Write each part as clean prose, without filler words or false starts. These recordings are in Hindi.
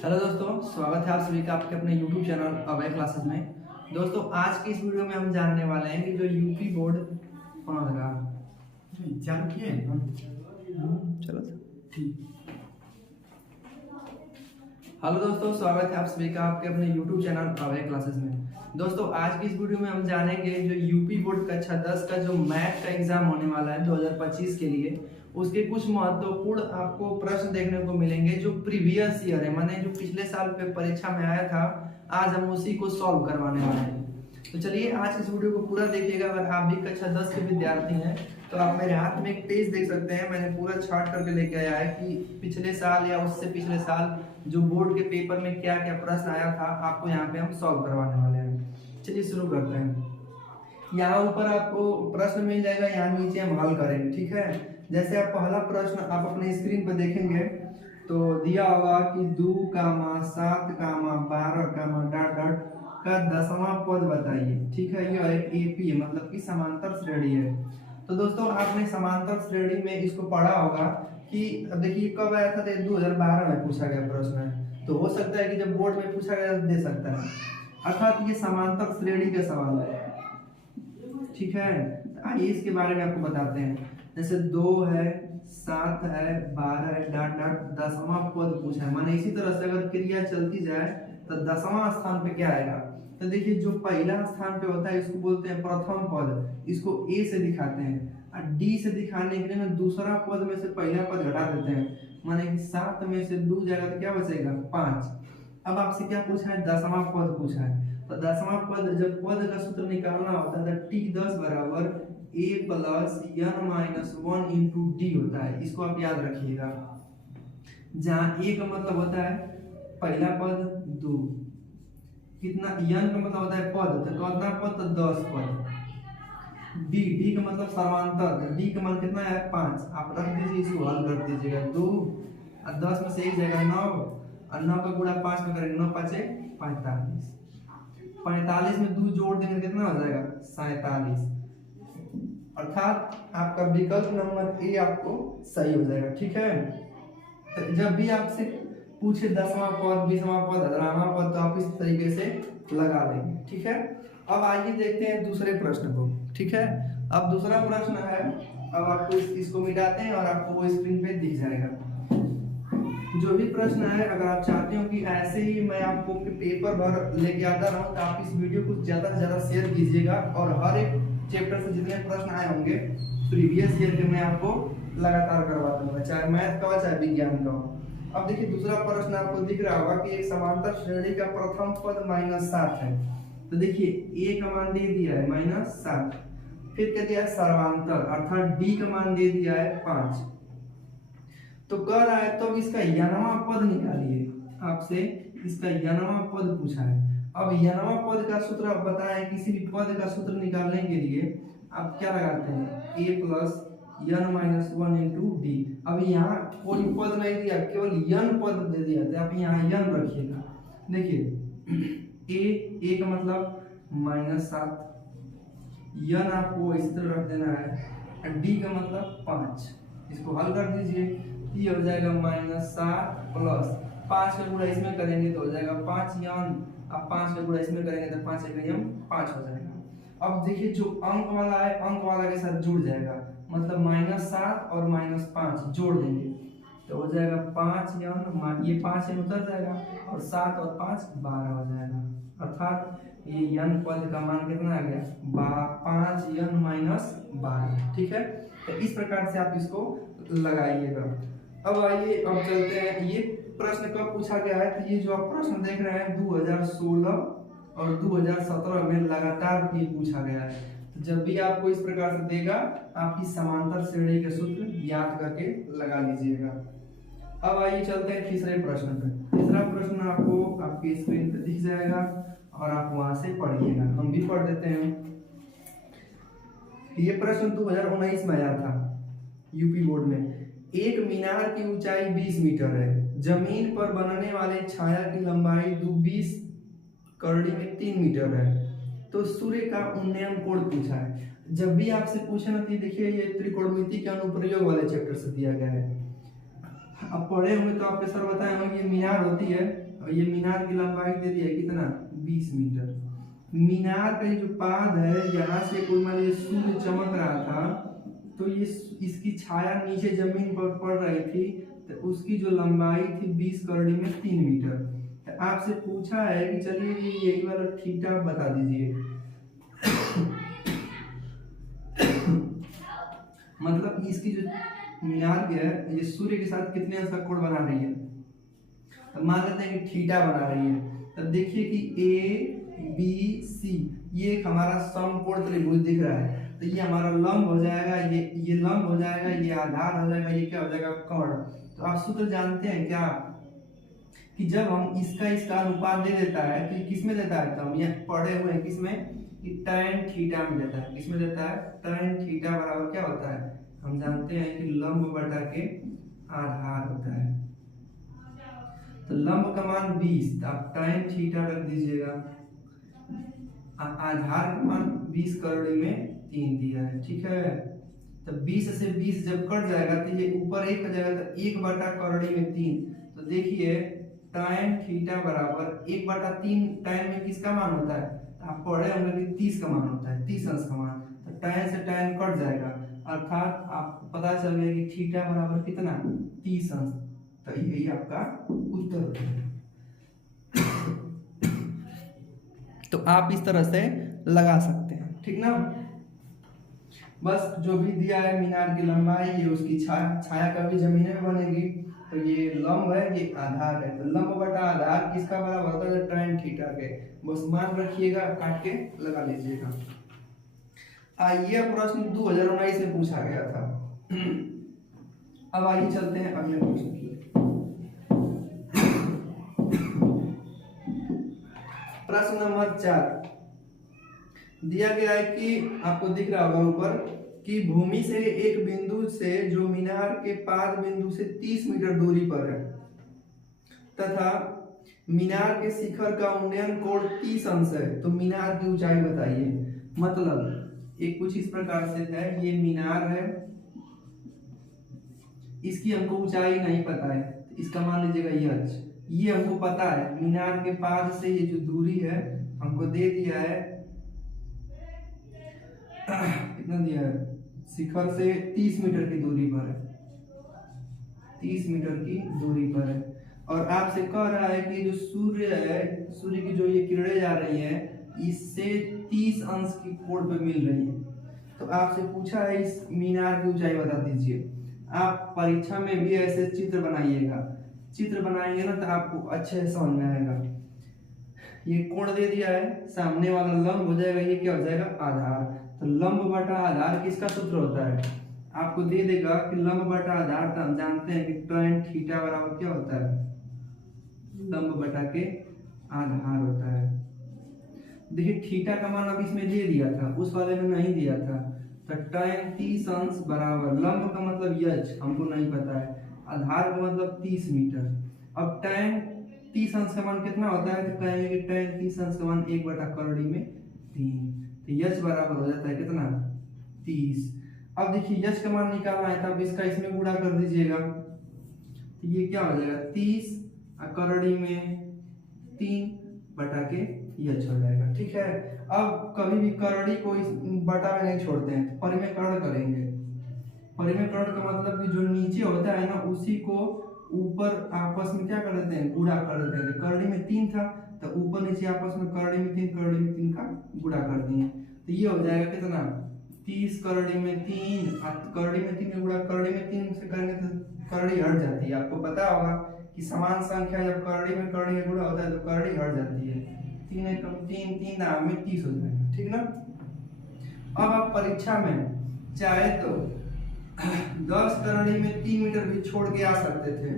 हेलो दोस्तों, स्वागत है आप सभी का आपके अपने YouTube चैनल अभय क्लासेस में। दोस्तों, आज की इस वीडियो में हम जानने वाले हैं कि जो यूपी बोर्ड कौन लगा जो एग्जाम किए हैं हम। चलो ठीक। हेलो दोस्तों, स्वागत है आप सभी का आपके अपने YouTube चैनल अभय क्लासेस में। दोस्तों, आज की इस वीडियो में हम जानेंगे जो यूपी बोर्ड कक्षा 10 का जो मैथ का एग्जाम होने वाला है 2025 के लिए, उसके कुछ महत्वपूर्ण आपको प्रश्न देखने को मिलेंगे जो प्रीवियस ईयर है, माने जो पिछले साल पे परीक्षा में आया था। आज हम उसी को सॉल्व करवाने वाले हैं। तो चलिए आज इस वीडियो को पूरा देखिएगा। अगर आप भी कक्षा 10 के विद्यार्थी हैं तो आप मेरे हाथ में एक पेज देख सकते हैं। मैंने पूरा छाट करके लेके आया है कि पिछले साल या उससे पिछले साल जो बोर्ड के पेपर में क्या क्या प्रश्न आया था, आपको यहाँ पे हम सॉल्व करवाने वाले हैं। चलिए शुरू करते हैं। यहाँ ऊपर आपको प्रश्न मिल जाएगा, यहाँ नीचे हम हल करेंगे, ठीक है। जैसे आप पहला प्रश्न आप अपने स्क्रीन पर देखेंगे तो दिया होगा कि 2, 7, 12, डॉट डॉट का 10वां पद बताइए, ठीक है। यह एक एपी है, मतलब कि समांतर श्रेणी है। तो दोस्तों, आपने समांतर श्रेणी में इसको पढ़ा होगा कि अब देखिए कब आया था, 2012 में पूछा गया प्रश्न है। तो हो सकता है कि जब बोर्ड में पूछा गया तो दे सकता है, अर्थात ये समांतर श्रेणी का सवाल है, ठीक है। आइए इसके बारे में आपको बताते हैं। जैसे 2 है, 7 है, 12 है, डॉट डॉट 10वां पद पूछा है। माने इसी तरह से अगर क्रिया चलती जाए तो 10वां स्थान पे क्या आएगा। तो देखिए जो पहला स्थान पे होता है इसको बोलते हैं प्रथम पद, इसको ए से दिखाते हैं। और डी से दिखाने के लिए ना दूसरा पद में से पहला पद घटा देते हैं। माने कि 7 में से 2 जाएगा तो क्या बचेगा, 5। अब आपसे क्या पूछा है, 10वां पद पूछा है। तो 10वां पद, जब पद का सूत्र निकालना होता है तो T10 बराबर a plus n minus 1 into D होता है। इसको आप याद रखिएगा। जहाँ a का मतलब होता है पहला पद 2, कितना n का मतलब होता है पद, तो कितना पद, तो 10 पद। डी का मतलब समांतर, डी का मान कितना है 5। आप रख दीजिए, इसको हल कर दीजिएगा। 2 और 10 में से 1 जाएगा 9, और 9 का गुणा 5 में करेंगे, 9 5 45। 45 में 2 जोड़ देंगे कितना हो जाएगा, 47। अर्थात आपका विकल्प नंबर ए आपको सही हो जाएगा, ठीक है। तो जब भी आपसे पूछे 10वां पद, 20वां पद, 18वां पद, तो आप इस तरीके से लगा लेंगे, ठीक है। अब आइए देखते हैं दूसरे प्रश्न को, ठीक है। अब दूसरा प्रश्न है, अब आपको इसको मिटाते हैं और आपको वो स्क्रीन पे दिख जाएगा जो भी प्रश्न है। अगर आप चाहते हो कि ऐसे ही मैं आपको पेपर भर लेके आता रहूं तो आप इस वीडियो को ज्यादा से ज्यादा शेयर कीजिएगा, और हर एक चैप्टर से जितने प्रश्न आए होंगे प्रीवियस ईयर के मैं आपको लगातार करवा दूंगा, चाहे मैथ का हो चाहे विज्ञान का हो। अब देखिए दूसरा प्रश्न आपको दिख रहा होगा कि एक समांतर श्रेणी का प्रथम पद -7 है। तो देखिए ए का मान दे दिया है -7, फिर क्या दिया है सर्वांतर, अर्थात डी का मान दे दिया है 5। तो कह रहा है तो इसका यनवा पद निकालिए। आपसे इसका यनवा पद पूछा है। अब यनवा पद का सूत्र आप बताएं, किसी भी पद का सूत्र निकालने के लिए आप क्या लगाते हैं, a plus n minus 1 into D. अब यहाँ कोई पद नहीं दिया, केवल n पद दे दिया, तो आप यहाँ n रखिएगा। देखिए a का मतलब -7, n आपको इस तरह रख देना है, डी का मतलब 5। इसको हल कर दीजिए, ये हो जाएगा -7 प्लस 5 का गुणा इसमें करेंगे तो हो जाएगा 5n। अब 5 का गुणा इसमें करेंगे तो 5 एकम 5 हो जाएगा। अब देखिए जो अंक वाला है अंक वाला के साथ जुड़ जाएगा, मतलब -7 और -5 जोड़ देंगे तो हो जाएगा 5n। ये 5 उतर जाएगा और 7 और 5 12 हो जाएगा। अर्थात ये n पद का मान कितना आ गया, 5n माइनस 12, ठीक है। तो इस प्रकार से आप इसको लगाइएगा। अब आइए अब चलते हैं, ये प्रश्न कब पूछा गया है, तो ये जो आप प्रश्न देख रहे हैं 2016 और 2017 में लगातार ये पूछा गया है। तो जब भी आपको इस प्रकार से देगा, आप इस समांतर श्रेणी के सूत्र याद करके लगा लीजिएगा। अब आइए चलते हैं तीसरे प्रश्न पे। तीसरा प्रश्न आपको आपकी स्क्रीन पे दिख जाएगा और आप वहां से पढ़िएगा, हम भी पढ़ देते हैं। ये प्रश्न 2019 में आया था यूपी बोर्ड में। एक मीनार की ऊंचाई 20 मीटर है, जमीन पर बनने वाले छाया की लंबाई 20 करड़ी में 3 मीटर है, तो सूर्य का उन्नयन कोण पूछा है। जब भी आपसे पूछे ना, तो देखिए ये त्रिकोणमिति के अनुप्रयोग वाले चैप्टर से दिया गया है। अब पढ़े होंगे तो आपके सर बताए होंगे ये मीनार होती है, और ये मीनार की लंबाई दे दी है कितना, 20 मीटर। मीनार का ये जो पाद है, यहाँ से कोई मान लीजिए सूर्य चमक रहा था, तो ये इसकी छाया नीचे जमीन पर पड़ रही थी, तो उसकी जो लंबाई थी 20 करड़ी में 3 मीटर। तो आपसे पूछा है कि चलिए यही वाला थीटा बता दीजिए। मतलब इसकी जो मीनार की है, ये सूर्य के साथ कितने अंश का कोण बना रही है, तो मान लेते हैं कि थीटा बना रही है। तब देखिए कि ए बी सी ये एक हमारा समकोण त्रिभुज दिख रहा है, तो ये हमारा लंब हो जाएगा, ये लंब हो जाएगा, ये आधार हो जाएगा, ये क्या हो जाएगा, कर्ण। तो आप सूत्र जानते हैं क्या कि जब हम इसका अनुपात दे देता है तो किस में देता है, तो हम यहाँ पढ़े हुए हैं किसमें, कि tan थीटा में देता है। किसमें देता है, tan थीटा बराबर क्या होता है, हम जानते हैं कि लंब बटा के आधार होता है। तो लंब का मान 20, तो आप tan थीटा रख दीजिएगा, आधार का मान 20 करड़ी में 3 दिया है, ठीक है। तो 20 से 20 जब कट जाएगा तो ये ऊपर 1 हो जाएगा, तो 1 बटा करड़ी में 3। तो देखिए tan थीटा बराबर 1/3 tan में किसका मान होता है, तो आप पढ़े होंगे कि 30 का मान होता है, 30 अंश का मान। तो tan से tan कट जाएगा, अर्थात आप पता चल गया कि थीटा बराबर कितना, 30 अंश। तो यही आपका उत्तर होता है। तो आप इस तरह से लगा सकते हैं, ठीक ना। बस जो भी दिया है मीनार की लंबाई, ये उसकी छाया कभी जमीन में बनेगी, तो ये लंब है, ये आधार है। तो लंब बटा आधार किसका बराबर होता है, tan थीटा के। बस मान रखिएगा, काट के लगा लीजिएगा। ये प्रश्न 2019 में पूछा गया था। अब आइए चलते हैं अगले प्रश्न की। प्रश्न नंबर 4 दिया गया है कि आपको दिख रहा होगा ऊपर कि भूमि से एक बिंदु से जो मीनार के पाद बिंदु से 30 मीटर दूरी पर है, तथा मीनार के शिखर का उन्नयन कोण 30 अंश है, तो मीनार की ऊंचाई बताइए। मतलब एक कुछ इस प्रकार से है, ये मीनार है, इसकी हमको ऊंचाई नहीं पता है, तो इसका मान लीजिएगा h। ये हमको पता है मीनार के पाद से ये जो दूरी है हमको दे दिया है, कितना दिया है, शिखर से 30 मीटर की दूरी पर है, 30 मीटर की दूरी पर है। और आपसे कह रहा है कि जो सूर्य है, सूर्य की जो ये किरणें जा रही हैं, इससे 30 अंश की कोण पे मिल रही है। तो आपसे पूछा है इस मीनार की ऊंचाई बता दीजिए। आप परीक्षा में भी ऐसे चित्र बनाइएगा, चित्र बनाएंगे ना तो आपको अच्छे से समझ में आएगा। ये कोण दे दिया है, सामने वाला लंब हो जाएगा, ये क्या हो जाएगा, आधार। तो लंब बटा आधार किसका सूत्र होता है, आपको दे देगा कि लंब बटा आधार, तो हम जानते हैं कि tan थीटा बराबर क्या होता है, लंब बटा के आधार होता है। देखिए थीटा का मान अब इसमें दे दिया था, उस वाले में नहीं दिया था। तो tan 30 अंश बराबर, लंब का मतलब h हमको नहीं पता है, आधार का मतलब 30 मीटर। अब tan 30 अंश का मान कितना होता है, तो कहेंगे कि tan 30 अंश का मान 1 बटा करड़ी में 3, तो h बराबर हो जाता है कितना, 30। अब देखिए h का मान निकालना है, तब इसका इसमें गुणा कर दीजिएगा, तो ये क्या हो जाएगा, 30 करड़ी में 3 बटा के h हो जाएगा, ठीक है। अब कभी भी करड़ी को इस बटा में नहीं छोड़ते हैं, तो परिमेयकरण करेंगे। परिमेयकरण का मतलब कि जो नीचे होता है ना, उसी को ऊपर आपस में क्या कर देते हैं, गुणा कर देते हैं। करड़ी में 3 था, तो ऊपर नीचे आपस में करड़ी में 3 का गुणा कर दिए, तो ये हो जाएगा कितना, 30 करड़ी में 3, करड़ी में 3 का गुणा करड़ी में 3 से करेंगे तो करड़ी हट जाती है। आपको पता होगा कि समान संख्या जब करड़ी में करड़ी का गुणा होता है तो करड़ी हट जाती है, 3 कम 3 3 दाम में 30 हो जाएगा, ठीक ना। अब आप परीक्षा में चाहे तो 10 करड़ी में 3 मीटर भी छोड़ के आ सकते थे,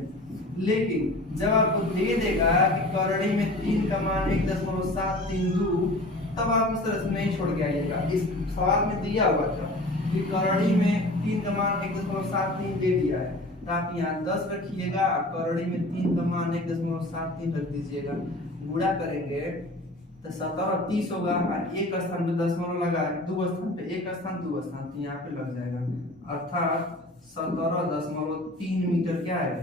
लेकिन जब आपको दे देगा कि करड़ी में 3 का मान 1.732, तब आप इस तरह से नहीं छोड़ के आइएगा। इस सवाल में दिया हुआ था कि करड़ी में 3 का मान 1.73 दे दिया है, तो आप यहाँ 10 रखिएगा, करड़ी में 3 का मान 1.73 रख दीजिएगा। गुणा करेंगे तो 17 30 होगा, एक स्थान पे दशमलव लगा, 2 स्थान पे 1 स्थान 2 स्थान, तो यहाँ पे लग जाएगा, अर्थात 17.3 मीटर क्या है,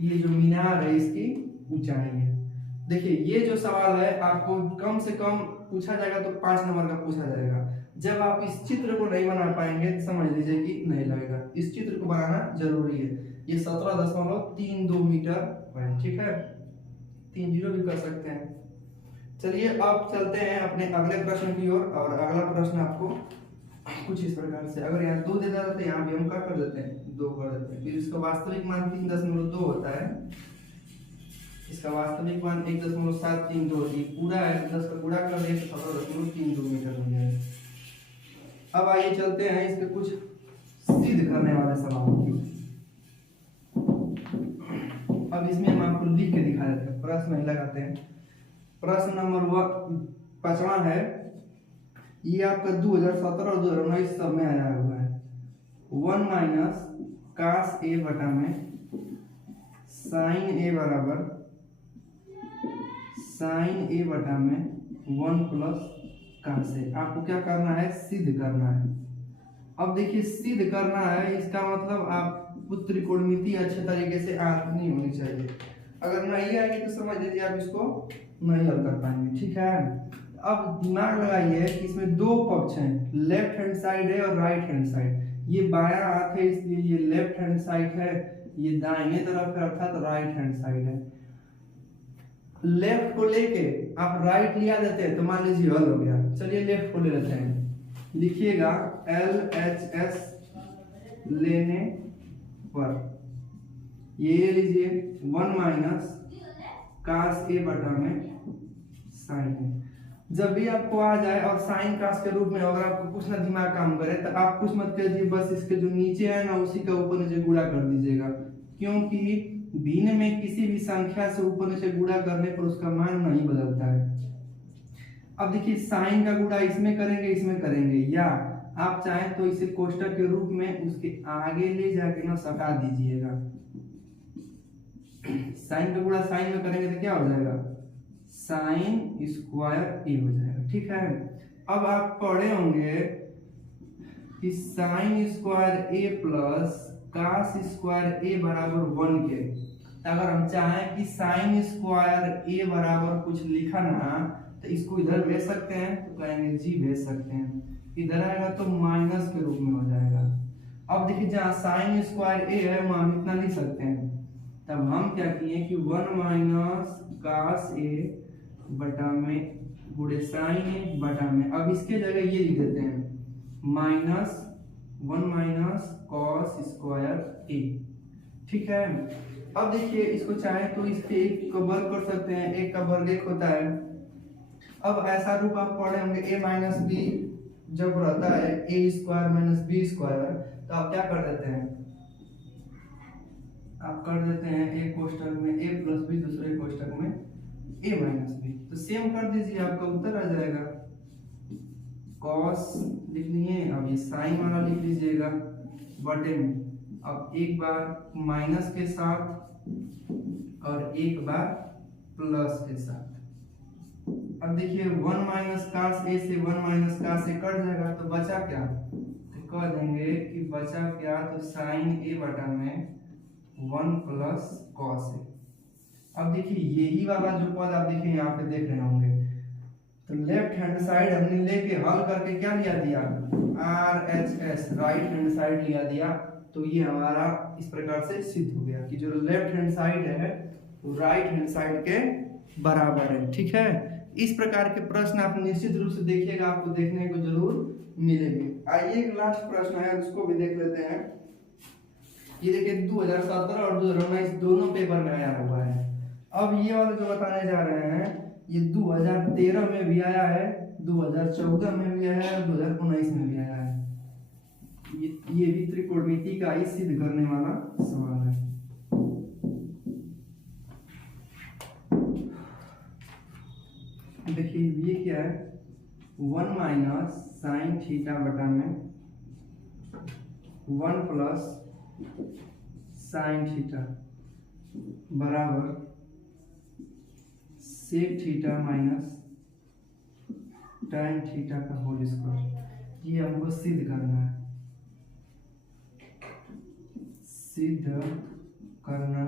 ये जो मीनार है इसकी ऊंचाई है। देखिए ये जो सवाल है आपको कम से कम पूछा जाएगा तो 5 नंबर का पूछा जाएगा। जब आप इस चित्र को नहीं बना पाएंगे तो समझ लीजिए कि नहीं लगेगा। इस चित्र को बनाना जरूरी है। ये 17.32 मीटर है, ठीक है, 30 भी कर सकते हैं। चलिए अब चलते हैं अपने अगले प्रश्न की ओर। और अगला प्रश्न आपको कुछ इस प्रकार से, अगर यहाँ 2 दे देता तो यहाँ भी हम क्या कर देते हैं 2 कर देते हैं। फिर इसका वास्तविक मान 3.2 होता है, इसका वास्तविक मान 1.732 ये पूरा है, 10 का गुणा कर दिए तो 17.32 मीटर हो जाएगा। अब आइए चलते हैं इस पे कुछ सिद्ध करने वाले सवालों की। अब इसमें हम आपको लिख के दिखा देते हैं, प्रश्न लगाते हैं। प्रश्न नंबर 5वां है, ये आपका 2017 और 2019 सब में आया हुआ है। 1 माइनस कास ए बटा में साइन ए बराबर साइन ए बटा में 1 प्लस कास ए। आपको क्या करना है, सिद्ध करना है। अब देखिए सिद्ध करना है, इसका मतलब आपको त्रिकोणमिति अच्छे तरीके से आनी होनी चाहिए। अगर नहीं आएगी तो समझ लीजिए आप इसको नहीं हल कर पाएंगे, ठीक है। अब दिमाग लगाइए कि इसमें 2 पक्ष हैं, लेफ्ट हैंड साइड है और राइट हैंड साइड। ये बायां हाथ है इसलिए ये लेफ्ट हैंड साइड है, ये दाहिने तरफ है अर्थात राइट हैंड साइड है। लेफ्ट को लेके आप राइट लिया देते हैं तो मान लीजिए हल हो गया। चलिए लेफ्ट को ले लेते हैं, लिखिएगा LHS लेने पर ये लीजिए 1 माइनस कास ए बटा में साइन ए। जब भी आपको आ जाए और साइन कास के रूप में अगर आपको कुछ ना दिमाग काम करे तो आप कुछ मत कीजिए, बस इसके जो नीचे है ना उसी का ऊपर नीचे गुणा कर दीजिएगा, क्योंकि भिन्न में किसी भी संख्या से ऊपर नीचे गुणा करने पर उसका मान नहीं बदलता है। अब देखिए साइन का गुणा इसमें करेंगे, या आप चाहें तो इसे कोष्टक के रूप में उसके आगे ले जाके ना सटा दीजिएगा। साइन का गुणा साइन में करेंगे तो क्या हो जाएगा, साइन स्क्वायर ए हो जाएगा, ठीक है। अब आप पढ़े होंगे कि साइन स्क्वायर ए प्लस कास स्क्वायर ए बराबर 1 के। अगर हम चाहें कि साइन स्क्वायर ए बराबर कुछ लिखा ना तो इसको इधर भेज सकते हैं तो कहेंगे जी भेज सकते हैं, इधर आएगा तो माइनस के रूप में हो जाएगा। अब देखिए जहाँ साइन स्क्वायर ए है वहां हम इतना लिख सकते हैं, तब हम क्या किए कि 1 माइनस कास ए बटा में गुणे साइन ए बटा में, अब इसके जगह ये लिख देते हैं माइनस 1 माइनस कॉस स्क्वायर ए, ठीक है। अब देखिए इसको चाहे तो इसके एक का वर्ग कर सकते हैं, एक का वर्ग 1 होता है। अब ऐसा रूप आप पढ़े होंगे a माइनस बी जब रहता है a square minus B square, तो आप क्या कर देते हैं, आप कर देते हैं एक कोष्टक में a प्लस बी, दूसरे कोष्टक में a माइनस बी, तो सेम कर दीजिए आपका उत्तर आ जाएगा। कॉस लिख लिए, अब ये साइन वाला लिख लीजिएगा बटे में, अब एक बार माइनस के साथ और एक बार प्लस के साथ। अब देखिए 1 माइनस कास ए से 1 माइनस कास ए कट जाएगा तो बचा क्या, तो कह देंगे कि बचा क्या, तो साइन ए बटा में 1 प्लस कॉस ए। अब देखिए यही वाला जो पद आप देखिए यहाँ पे देख रहे होंगे, तो लेफ्ट हैंड साइड हमने लेके हल करके क्या लिया दिया, RHS राइट हैंड साइड लिया दिया, तो ये हमारा इस प्रकार से सिद्ध हो गया कि जो लेफ्ट हैंड साइड है वो राइट हैंड साइड के बराबर है, ठीक है। इस प्रकार के प्रश्न आप निश्चित रूप से देखिएगा, आपको देखने को जरूर मिलेंगे। आइए एक लास्ट प्रश्न है उसको भी देख लेते हैं। ये देखिए 2017 और 2019 दोनों पेपर में आया हुआ है। अब ये वाला जो बताने जा रहे हैं ये 2013 में भी आया है, 2014 में भी आया है, 2019 में भी आया है। ये भी त्रिकोणमिति का ही सिद्ध करने वाला सवाल है। देखिए ये क्या है, 1 माइनस साइन थीटा बटा में 1 प्लस साइन थीटा बराबर sec theta minus tan theta का होल स्क्वायर। ये हमको सिद्ध करना है, सिद्ध करना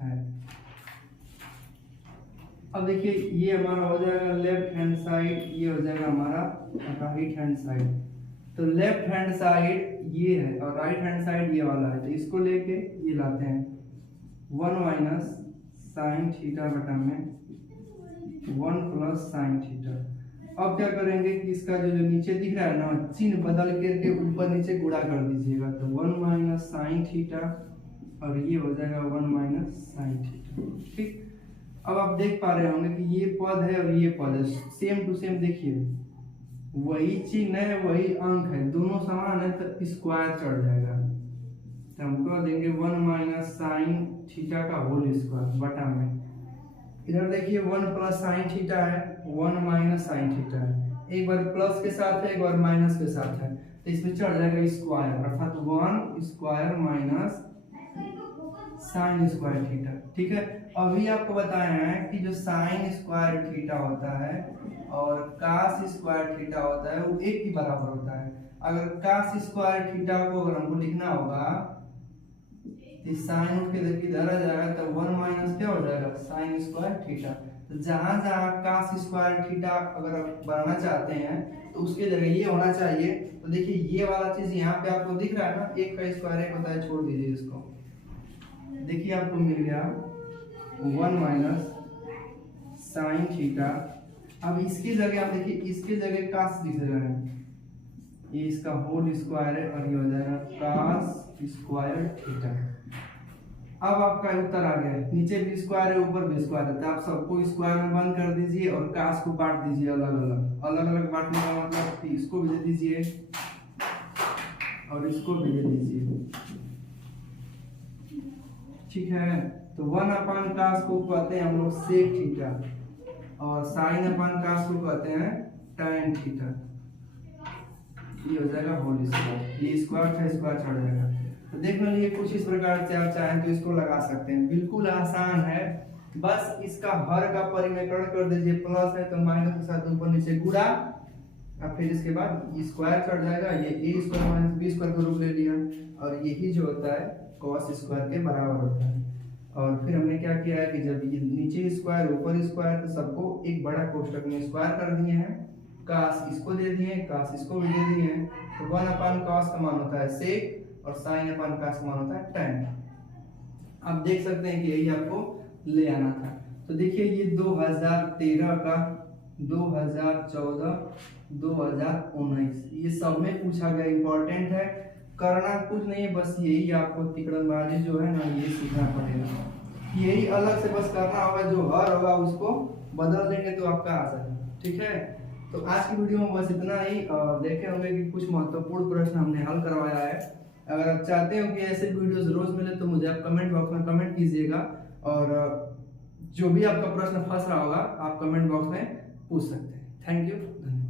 है। अब देखिए ये हमारा हो जाएगा लेफ्ट हैंड साइड, ये हो जाएगा हमारा राइट हैंड साइड। तो लेफ्ट हैंड साइड ये है और राइट हैंड साइड ये वाला है, तो इसको लेके ये लाते हैं 1 माइनस साइन थीटा बटा में 1 प्लस साइन थीटा। अब क्या करेंगे कि इसका जो नीचे दिख रहा है ना, चिन्ह बदल करके ऊपर नीचे गुणा कर दीजिएगा, तो 1 माइनस साइन थीटा और ये हो जाएगा 1 माइनस साइन थीटा। ठीक, अब आप देख पा रहे होंगे कि ये पद है और ये पद है, सेम टू सेम। देखिए वही चिन्ह है, वही अंक है, दोनों समान है, तो स्क्वायर चढ़ जाएगा। तो हम कह देंगे 1 माइनस साइन थीटा का होल स्क्वायर बटा में, इधर देखिए 1 प्लस साइन थीटा है, 1 माइनस साइन थीटा है, एक बार प्लस के साथ है एक बार माइनस के साथ है, तो इसमें चढ़ जाएगा स्क्वायर, अर्थात 1 square minus sine square theta. ठीक है, अभी आपको बताया है कि जो साइन स्क्वायर थीटा होता है और कास स्क्वायर थीटा होता है वो एक ही बराबर होता है। अगर कास स्क्वायर थीटा को अगर हमको लिखना होगा तो साइन उठ के देखिए इधर आ जाएगा, तो 1 माइनस क्या हो जाएगा साइन स्क्वायर थीटा। तो जहां जहां कास स्क्वायर थीटा अगर बनाना चाहते हैं तो उसके जगह ये होना चाहिए। तो देखिए ये वाला चीज यहाँ पे आपको दिख रहा है ना, एक का स्क्वायर एक होता है, छोड़ दीजिए इसको। देखिए आपको मिल गया 1 माइनस साइन थीटा। अब इसकी जगह आप देखिए, इसके जगह कास दिख रहा है, ये इसका होल स्क्वायर है और ये हो जाएगा कास स्क्वायर थीटा। अब आपका उत्तर आ गया है, नीचे भी स्क्वायर है ऊपर भी स्क्वायर है, तो आप सबको स्क्वायर में बंद कर दीजिए और कास को बांट दीजिए अलग अलग। अलग अलग बांटने का मतलब कि इसको भी दे दीजिए और इसको भी दे दीजिए। ठीक है, तो 1 अपान कास को कहते हैं हम लोग सेक थीटा और साइन अपान कास को कहते हैं tan थीटा। ये हो जाएगा होल स्क्वायर, ये स्क्वायर था स्क्वायर चढ़ जाएगा। तो देख लीजिए कुछ इस प्रकार से आप चाहें तो इसको लगा सकते हैं, बिल्कुल आसान है। बस इसका हर का परिमेकरण कर दीजिए, प्लस है तो माइनस के साथ ऊपर नीचे गुणा, अब फिर इसके बाद स्क्वायर चढ़ जाएगा, ये a square minus b square का रूप ले लिया और यही जो होता है cos स्क्वायर के बराबर होता है। और फिर हमने क्या किया है कि जब ये नीचे स्क्वायर ऊपर स्क्वायर, तो सबको एक बड़ा कोष्ठक में स्क्वायर कर दिए हैं, कास इसको दे दिए, कास इसको भी दे दिए हैं। तो 1 अपान कास का मान होता है सेक और साइन अपान कास का मान होता है tan। आप देख सकते हैं कि यही आपको ले आना था। तो देखिए ये 2013 का 2014 2019 ये सब में पूछा गया, इंपॉर्टेंट है, करना कुछ नहीं है, बस यही आपको तिकड़मबाजी जो है ना ये सीखना पड़ेगा। यही अलग से बस करना होगा, जो हर होगा उसको बदल देंगे तो आपका आ जाएगा। ठीक है, तो आज की वीडियो में बस इतना ही। देखे होंगे कि कुछ महत्वपूर्ण प्रश्न हमने हल करवाया है। अगर आप चाहते हो कि ऐसे वीडियोस रोज मिले तो मुझे आप कमेंट बॉक्स में कमेंट कीजिएगा और जो भी आपका प्रश्न फंस रहा होगा आप कमेंट बॉक्स में पूछ सकते हैं। थैंक यू, धन्यवाद।